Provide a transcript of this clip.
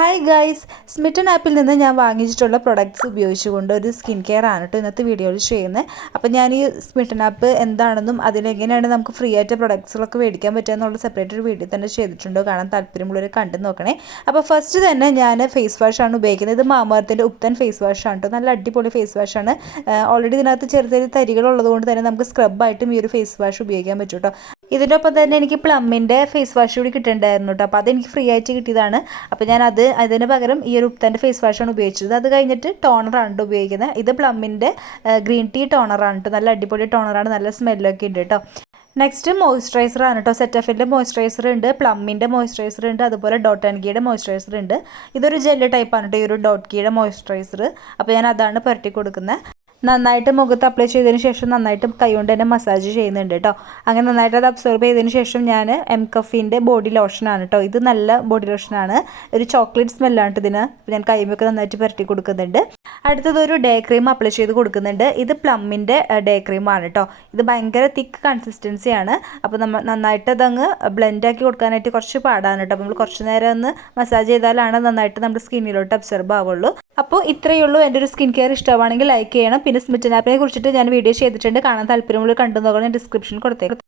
Hi guys, Smitten ആപ്പിൽ നിന്ന് ഞാൻ വാങ്ങിച്ചിട്ടുള്ള പ്രൊഡക്ട്സ് ഉപയോഗിച്ചുകൊണ്ട് ഒരു സ്കിൻ കെയർ ആണ് കേട്ടോ ഇന്നത്തെ വീഡിയോയിൽ ചെയ്യുന്നത്. അപ്പോൾ ഞാൻ ഈ സ്മിറ്റൻ ആപ്പ് എന്താണെന്നും അതിലെങ്ങനെയാണ് നമുക്ക് ഫ്രീ ആയിട്ട് പ്രൊഡക്ട്സുകളൊക്കെ മേടിക്കാൻ പറ്റുക എന്നുള്ള സെപ്പറേറ്റ് ഒരു വീഡിയോ തന്നെ ചെയ്തിട്ടുണ്ടോ, കാണാൻ താല്പര്യമുള്ളവർ കണ്ടു നോക്കണേ. അപ്പോൾ ഫസ്റ്റ് തന്നെ ഞാൻ ഫേസ് വാഷാണ് ഉപയോഗിക്കുന്നത്. ഇത് മാമഅർത്തിൻ്റെ ഉപ്തൻ ഫേസ് വാഷാണ് കേട്ടോ. നല്ല അടിപൊളി ഫേസ് വാഷാണ്. ഓൾറെഡി ഇതിനകത്ത് ചെറിയ ചെറിയ തരികളുള്ളത് കൊണ്ട് തന്നെ നമുക്ക് സ്ക്രബായിട്ടും ഈ ഒരു ഫേസ് വാഷ് ഉപയോഗിക്കാൻ പറ്റും കേട്ടോ. ഇതിനൊപ്പം തന്നെ എനിക്ക് പ്ലമ്മിൻ്റെ ഫേസ് വാഷ് കൂടി കിട്ടുന്നുണ്ടായിരുന്നു കേട്ടോ. അപ്പോൾ അതെനിക്ക് ഫ്രീ ആയിട്ട് കിട്ടിയതാണ്. അപ്പോൾ ഞാൻ അതിന് പകരം ഈ ഒരു ഉപ്തൻ്റെ ഫേസ് വാഷാണ് ഉപയോഗിച്ചത്. അത് കഴിഞ്ഞിട്ട് ടോണറാണ് ഉപയോഗിക്കുന്നത്. ഇത് പ്ലമ്മിൻ്റെ ഗ്രീൻ ടീ ടോണറാണ് കേട്ടോ. നല്ല അടിപൊളി ടോണറാണ്, നല്ല സ്മെല്ലൊക്കെ ഉണ്ട് കേട്ടോ. നെക്സ്റ്റ് മോയ്സ്ചറൈസർ ആണ് കേട്ടോ. സെറ്റഫിൻ്റെ മോയ്സ്ചറൈസർ ഉണ്ട്, പ്ലമ്മിൻ്റെ മോയ്സ്ചറൈസർ ഉണ്ട്, അതുപോലെ ഡോട്ട് ആൻഡ് കീയുടെ മോയ്സ്ചറൈസർ ഉണ്ട്. ഇതൊരു ജെല്ല് ടൈപ്പാണ് കേട്ടോ ഈ ഒരു ഡോട്ട് കീയുടെ മോയ്സ്ചറൈസർ. അപ്പോൾ ഞാൻ അതാണ് പുരട്ടി കൊടുക്കുന്നത്. നന്നായിട്ട് മുഖത്ത് അപ്ലൈ ചെയ്തതിന് ശേഷം നന്നായിട്ട് കൈകൊണ്ട് തന്നെ മസാജ് ചെയ്യുന്നുണ്ട് കേട്ടോ. അങ്ങനെ നന്നായിട്ട് അത് അബ്സോർബ് ചെയ്തതിന് ശേഷം ഞാൻ എംകഫിൻ്റെ ബോഡി ലോഷനാണ് കേട്ടോ. ഇത് നല്ല ബോഡി ലോഷനാണ്, ഒരു ചോക്ലേറ്റ് സ്മെല്ലാണ് ഇതിന്. ഞാൻ കൈമൊക്കെ നന്നായിട്ട് പുരട്ടി കൊടുക്കുന്നുണ്ട്. അടുത്തതൊരു ഡേ ക്രീം അപ്ലൈ ചെയ്ത് കൊടുക്കുന്നുണ്ട്. ഇത് പ്ലമ്മിൻ്റെ ഡേ ക്രീമാണ് കേട്ടോ. ഇത് ഭയങ്കര തിക്ക് കൺസിസ്റ്റൻസിയാണ്. അപ്പോൾ നമ്മൾ നന്നായിട്ട് അതങ്ങ് ബ്ലെൻഡാക്കി കൊടുക്കാനായിട്ട് കുറച്ച് പാടാണ് കേട്ടോ. അപ്പോൾ നമ്മൾ കുറച്ച് നേരം ഒന്ന് മസാജ് ചെയ്താലാണ് നന്നായിട്ട് നമ്മുടെ സ്കിന്നിലോട്ട് അബ്സോർബ് ആവുള്ളൂ. അപ്പോൾ ഇത്രയേ ഉള്ളൂ. എൻ്റെ ഒരു സ്കിൻ കെയർ ഇഷ്ടമാണെങ്കിൽ ലൈക്ക് ചെയ്യണം. പിന്നെ സ്മിറ്റൻ ആപ്പിനെ കുറിച്ചിട്ട് ഞാൻ വീഡിയോ ചെയ്തിട്ടുണ്ട്, കാണാൻ താല്പര്യമുള്ള കണ്ടു നോക്കണം. ഡിസ്ക്രിപ്ഷൻ കൊടുത്തേക്കും.